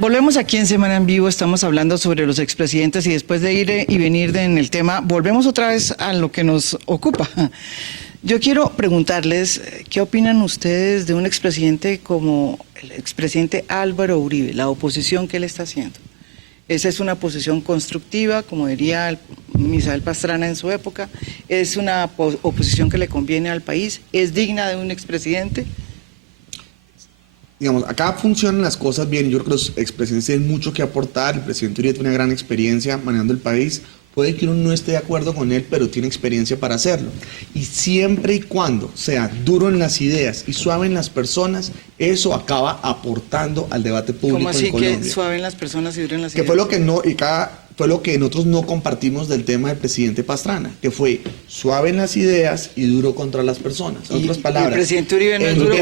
Volvemos aquí en Semana en Vivo, estamos hablando sobre los expresidentes y después de ir y venir en el tema, volvemos otra vez a lo que nos ocupa. Yo quiero preguntarles, ¿qué opinan ustedes de un expresidente como el expresidente Álvaro Uribe, la oposición que él está haciendo? ¿Esa es una posición constructiva, como diría Misael Pastrana en su época? ¿Es una oposición que le conviene al país? ¿Es digna de un expresidente? Digamos, acá funcionan las cosas bien. Yo creo que los expresidentes tienen mucho que aportar. El presidente Uribe tiene una gran experiencia manejando el país. Puede que uno no esté de acuerdo con él, pero tiene experiencia para hacerlo. Y siempre y cuando sea duro en las ideas y suave en las personas, eso acaba aportando al debate público ¿Cómo así en Colombia. que suave en las personas y duro en las ideas? Que fue lo que no, fue lo que nosotros no compartimos del tema del presidente Pastrana, que fue suave en las ideas y duro contra las personas. En otras palabras, el presidente Uribe no es duro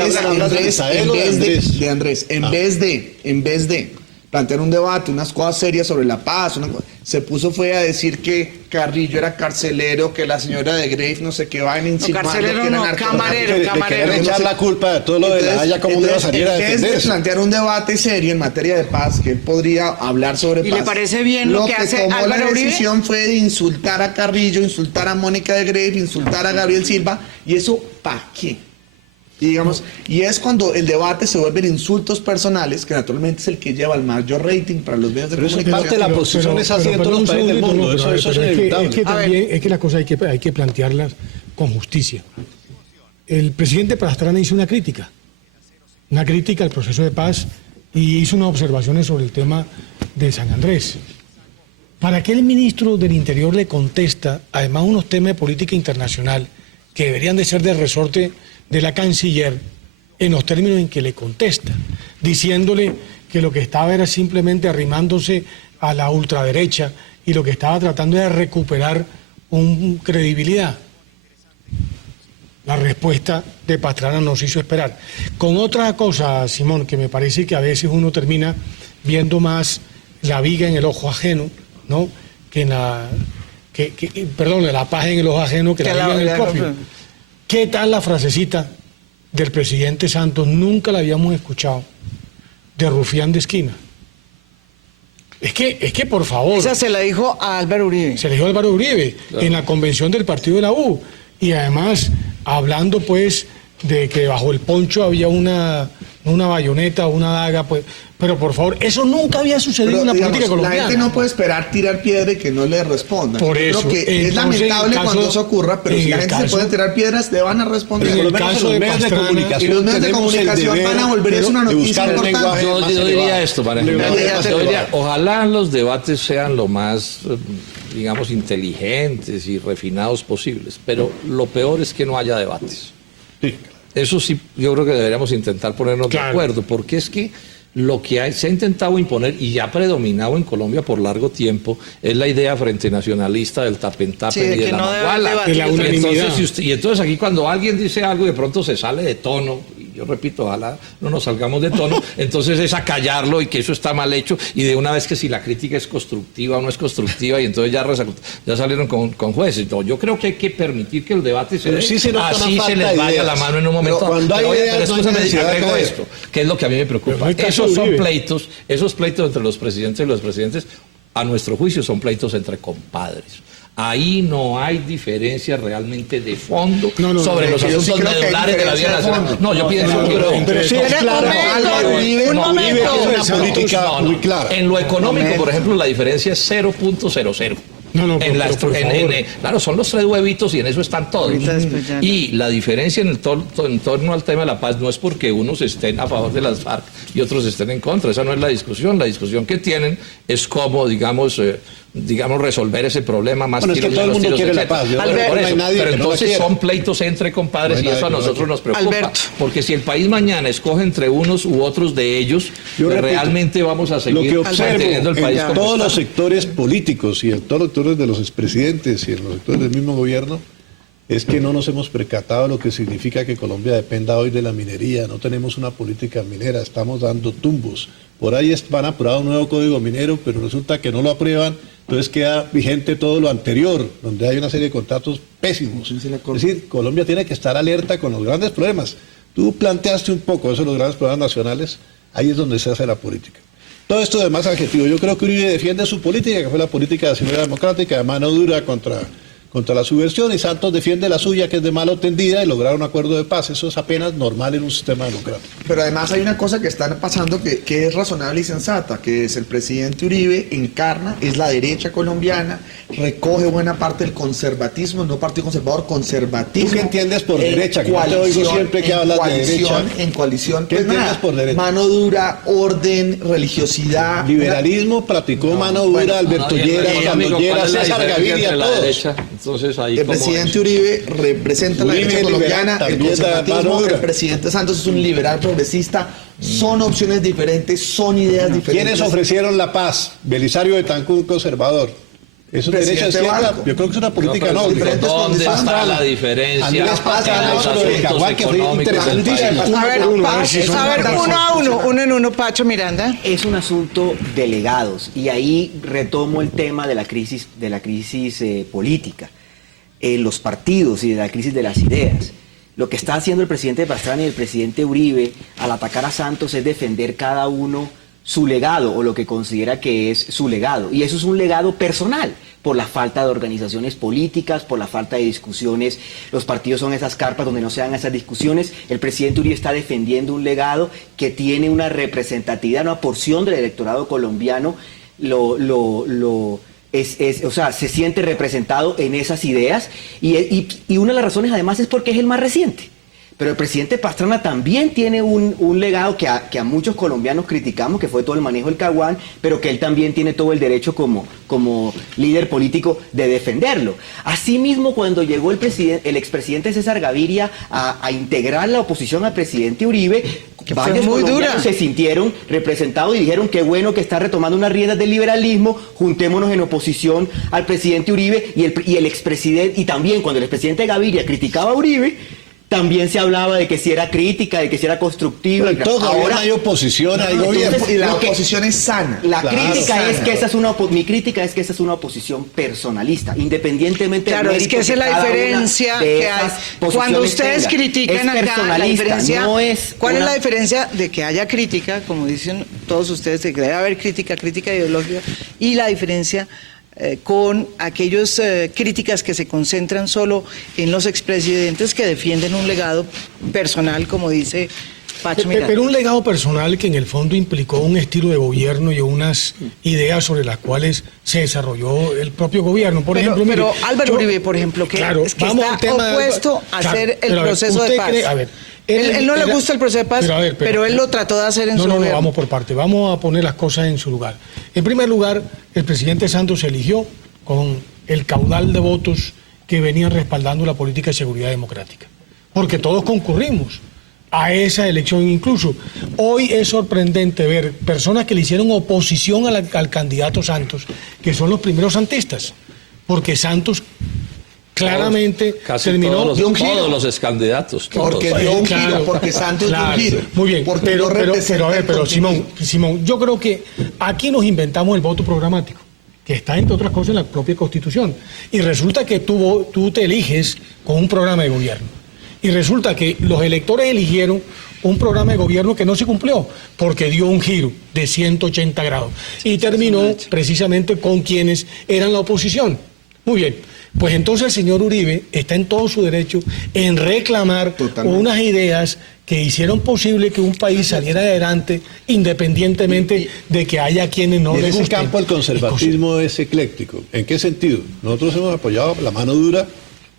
en vez de plantear un debate, unas cosas serias sobre la paz, se puso fue a decir que Carrillo era carcelero, que la señora de Grave no sé qué va en insinuando que era camarero. Le querían echar la culpa de todo lo de La Haya, como uno iba a salir a defenderse. En vez de plantear un debate serio en materia de paz, que él podría hablar sobre paz. ¿Y le parece bien lo que hace Álvaro Uribe? La decisión fue de insultar a Carrillo, insultar a Mónica de Grave, insultar a Gabriel Silva, y eso ¿para qué? Y, digamos, y es cuando el debate se vuelve en insultos personales, que naturalmente es el que lleva el mayor rating para los medios de comunicación. Parte de la posición es así en todos los países del mundo, eso es inevitable. Es que las cosas hay que plantearlas con justicia. El presidente Pastrana hizo una crítica al proceso de paz y hizo unas observaciones sobre el tema de San Andrés. ¿Para qué el ministro del Interior le contesta, además, unos temas de política internacional que deberían de ser de resorte de la canciller, en los términos en que le contesta, diciéndole que lo que estaba era simplemente arrimándose a la ultraderecha y lo que estaba tratando era recuperar credibilidad? La respuesta de Pastrana nos hizo esperar. Con otra cosa, Simón, que me parece que a veces uno termina viendo más la viga en el ojo ajeno, ¿no? La paja en el ojo ajeno que la viga en el propio. ¿Qué tal la frasecita del presidente Santos? Nunca la habíamos escuchado, de rufián de esquina. Es que por favor. Esa se la dijo a Álvaro Uribe. Se la dijo a Álvaro Uribe, claro, en la convención del partido de la U. Y además, hablando pues de que bajo el poncho había una bayoneta o una daga, pues. Pero por favor, eso nunca había sucedido en la política colombiana. La gente no puede esperar tirar piedra y que no le respondan. Por eso. Creo que es lamentable cuando eso ocurra, pero si la gente se puede tirar piedras, le van a responder. En el caso de Pastrana, y los medios de comunicación van a volver eso una noticia importante. Yo diría esto, ojalá los debates sean lo más, digamos, inteligentes y refinados posibles, pero lo peor es que no haya debates. Sí. Eso sí, yo creo que deberíamos intentar ponernos de acuerdo, porque es que lo que se ha intentado imponer y ya ha predominado en Colombia por largo tiempo es la idea frente nacionalista del tapen-tapen y de la maguala. Y entonces aquí cuando alguien dice algo y de pronto se sale de tono, y yo repito, ojalá no nos salgamos de tono, entonces es acallarlo y que eso está mal hecho y de una vez que si la crítica es constructiva o no es constructiva y entonces ya salieron con jueces. No, yo creo que hay que permitir que el debate se dé, así se les vaya la mano en un momento. Pero cuando hay ideas, no hay necesidad de caer. Esto, que es lo que a mí me preocupa. Esos pleitos entre los presidentes y los presidentes, a nuestro juicio, son pleitos entre compadres. Ahí no hay diferencia realmente de fondo sobre los asuntos medulares de la vida nacional. No, yo pienso que no. Pero sí es claro. Un momento. Es una política muy clara. En lo económico, por ejemplo, la diferencia es 0.00. Claro, son los 3 huevitos y en eso están todos. Y la diferencia en torno al tema de la paz no es porque unos estén a favor de las FARC y otros estén en contra. Esa no es la discusión. La discusión que tienen es cómo, digamos, resolver ese problema más tiros, es que todo el mundo quiere la paz. Pero entonces son pleitos entre compadres y eso a nosotros nos preocupa. Porque si el país mañana escoge entre unos u otros de ellos, realmente vamos a seguir manteniendo el país como todos los sectores políticos y en todos los sectores de los expresidentes y en los sectores del mismo gobierno es que no nos hemos percatado lo que significa que Colombia dependa hoy de la minería. No tenemos una política minera, estamos dando tumbos. Por ahí van a aprobar un nuevo código minero, pero resulta que no lo aprueban. Entonces queda vigente todo lo anterior, donde hay una serie de contratos pésimos. Es decir, Colombia tiene que estar alerta con los grandes problemas. Tú planteaste un poco eso de los grandes problemas nacionales, ahí es donde se hace la política. Todo esto de más adjetivo. Yo creo que Uribe defiende su política, que fue la política de Asamblea Democrática, de mano dura contra la subversión, y Santos defiende la suya, que es de mano tendida, y lograr un acuerdo de paz. Eso es apenas normal en un sistema democrático. Pero además hay una cosa que está pasando que es razonable y sensata, que es el presidente Uribe encarna, es la derecha colombiana, recoge buena parte del conservatismo, no partido conservador, conservatismo. ¿Tú qué entiendes por derecha? Que yo te oigo siempre que hablas de derecha. En coalición, ¿Qué pues entiendes nada, por derecha? mano dura, orden, religiosidad. Liberalismo practicó mano dura, Alberto Lleras, Carlos Lleras, César Gaviria, todos. Entonces, ahí El presidente Uribe representa la Uribe derecha colombiana, liberal, el también conservatismo, da el presidente Santos es un liberal progresista, son opciones diferentes, son ideas diferentes. ¿Quiénes ofrecieron la paz? Belisario Betancur, conservador. ¿Eso es derecha izquierda? Barco. Yo creo que es una política No, noble. diferentes ¿dónde está condiciones. la diferencia? Andrés Paz, en los Alonso de asuntos Caguán, que fue económicos del interesantísimo. país? A ver, uno a uno, uno en uno, Pacho Miranda. Es un asunto de legados y ahí retomo el tema de la crisis política, los partidos y de la crisis de las ideas. Lo que está haciendo el presidente Pastrana y el presidente Uribe al atacar a Santos es defender cada uno su legado o lo que considera que es su legado. Y eso es un legado personal, por la falta de organizaciones políticas, por la falta de discusiones. Los partidos son esas carpas donde no se dan esas discusiones. El presidente Uribe está defendiendo un legado que tiene una representatividad, una porción del electorado colombiano o sea, se siente representado en esas ideas y una de las razones además es porque es el más reciente. Pero el presidente Pastrana también tiene un legado que a muchos colombianos criticamos, que fue todo el manejo del Caguán, pero que él también tiene todo el derecho como líder político de defenderlo. Asimismo, cuando llegó el expresidente César Gaviria a integrar la oposición al presidente Uribe, Que fue varios muy colombianos dura. se sintieron representados y dijeron qué bueno que está retomando unas riendas del liberalismo, juntémonos en oposición al presidente Uribe y el expresidente, y también cuando el expresidente Gaviria criticaba a Uribe, también se hablaba de que si era crítica, de que si era constructiva. Pero en todo gobierno hay oposición, hay gobierno. Y la lo que- oposición es sana. La Claro. crítica es Sana. que mi crítica es que esa es una oposición personalista, independientemente Claro, del es que mérito esa es la cada una diferencia de que hay. esas Cuando posiciones ustedes tenga. critican Es acá, la personalista, diferencia, no es ¿cuál es una- la diferencia de que haya crítica, como dicen todos ustedes, de que debe haber crítica ideológica, y la diferencia con aquellos críticas que se concentran solo en los expresidentes que defienden un legado personal, como dice Pacho Miranda? Pero un legado personal que en el fondo implicó un estilo de gobierno y unas ideas sobre las cuales se desarrolló el propio gobierno. Por ejemplo, mire, pero Álvaro yo- Uribe, por ejemplo, que, claro, es que vamos está al tema de- opuesto a claro, hacer el pero a ver, proceso de ¿usted paz. cree? A ver, él no le gusta el proceso de paz, pero él lo trató de hacer en su No, gobierno. vamos por parte. Vamos a poner las cosas en su lugar. En primer lugar, el presidente Santos se eligió con el caudal de votos que venían respaldando la política de seguridad democrática. Porque todos concurrimos a esa elección incluso. Hoy es sorprendente ver personas que le hicieron oposición al candidato Santos, que son los primeros santistas. Porque Santos claramente Casi terminó de un giro. todos los excandidatos. todos. Porque dio un Claro, giro, porque Santos dio un claro. giro. Muy bien, Porque pero, no representa a ver, el pero contenido. Simón, yo creo que aquí nos inventamos el voto programático, que está entre otras cosas en la propia Constitución. Y resulta que tú te eliges con un programa de gobierno. Y resulta que los electores eligieron un programa de gobierno que no se cumplió, porque dio un giro de 180 grados. Y terminó precisamente con quienes eran la oposición. Muy bien. Pues entonces el señor Uribe está en todo su derecho en reclamar Totalmente. unas ideas que hicieron posible que un país saliera adelante independientemente de que haya quienes no Y en les ese gusten. campo el conservatismo es ecléctico. ¿En qué sentido? Nosotros hemos apoyado la mano dura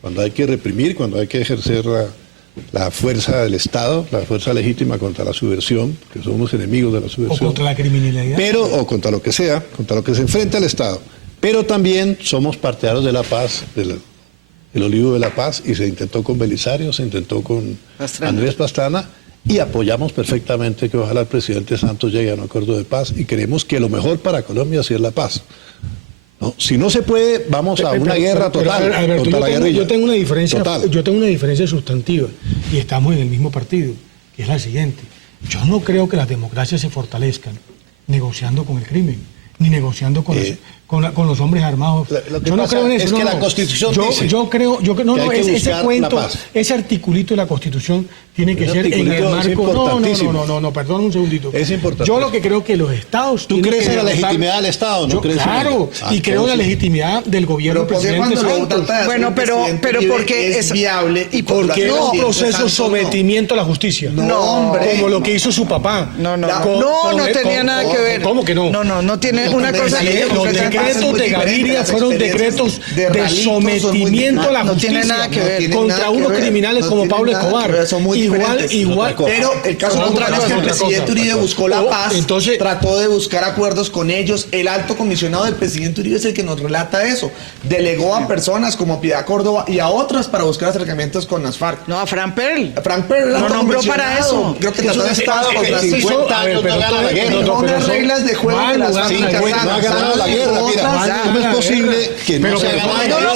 cuando hay que reprimir, cuando hay que ejercer la fuerza del Estado, la fuerza legítima contra la subversión, que somos enemigos de la O subversión. contra la criminalidad. O contra lo que sea, contra lo que se enfrenta al Estado. Pero también somos partidarios de la paz, el olivo de la paz, y se intentó con Belisario, se intentó con Pastrana. Andrés Pastrana, y apoyamos perfectamente que ojalá el presidente Santos llegue a un acuerdo de paz, y creemos que lo mejor para Colombia sí es la paz. ¿No? Si no se puede, vamos a una guerra total Alberto, contra la guerrilla. yo tengo una diferencia, Total. yo tengo una diferencia sustantiva y estamos en el mismo partido, que es la siguiente. Yo no creo que las democracias se fortalezcan negociando con el crimen. ni negociando con, con los hombres armados. Lo que Yo no pasa creo en eso. es que la Constitución dice yo creo que hay que ese buscar cuento, la paz. ese articulito de la Constitución tiene que Ese ser en el articulito es marco. importantísimo. No, perdón un segundito. Es importantísimo. Yo lo que creo que los estados. ¿Tú tienen crees que en la derrotar- legitimidad del Estado? ¿No Yo, crees en claro, ella? y creo en la Entonces, legitimidad del gobierno del Pero ¿por qué presidente cuando lo Santos. trata de hacer Bueno, el pero presidente Uribe porque es viable Y porque era un proceso de sometimiento a la justicia. No, hombre. Como lo que hizo su papá. No, no, Con- no tenía nada que ver. ¿Cómo que no? No tiene una cosa ley de Los completamente decretos de Gaviria fueron decretos de sometimiento a la no justicia. tiene nada que ver. Contra unos criminales como Pablo Escobar. Son muy diferentes. Igual. Pero el caso contrario es que el presidente Uribe buscó la paz, Entonces, trató de buscar acuerdos con ellos. El alto comisionado del presidente Uribe es el que nos relata eso. Delegó a personas como Piedad Córdoba y a otras para buscar acercamientos con las FARC. No, a Fran Perl. Frank Perl, el Lo alto nombró comisionado, para eso. Creo que trató de estar que contra 50 años no gana la guerra. no, pero unas eso- reglas de juego que las FARC 50 años no ha ganado la guerra. Mira, ¿cómo es posible que no se ha ganado la No, guerra?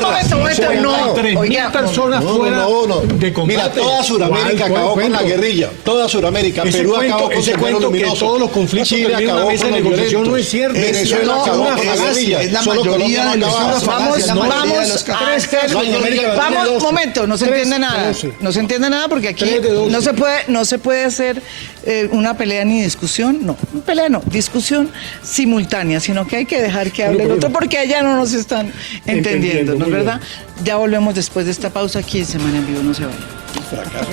no, 3.000 oiga, personas fuera de combate. Mira, toda Sudamérica ¿Cuál acabó con la cuento? guerrilla. Toda Sudamérica. Ese Perú cuento- acabó con ese Sendero cuento que Luminoso. todos los conflictos Chile terminan en una acabó mesa con de los negociación, violentos. no es cierto. Venezuela No, acabó es con la así, guerrilla. es la Solo mayoría Colombia no de los acababa. ciudadanos. Vamos, Es la mayoría de los vamos, casos. momento, no se entiende nada. No se entiende nada porque aquí 3 de 12. no se puede hacer una pelea ni discusión, no, pelea no, discusión simultánea, sino que hay que dejar que hable el otro porque allá no nos están entendiendo, ¿no es muy bien. verdad? Ya volvemos después de esta pausa aquí en Semana en Vivo, no se vayan. Fracaso.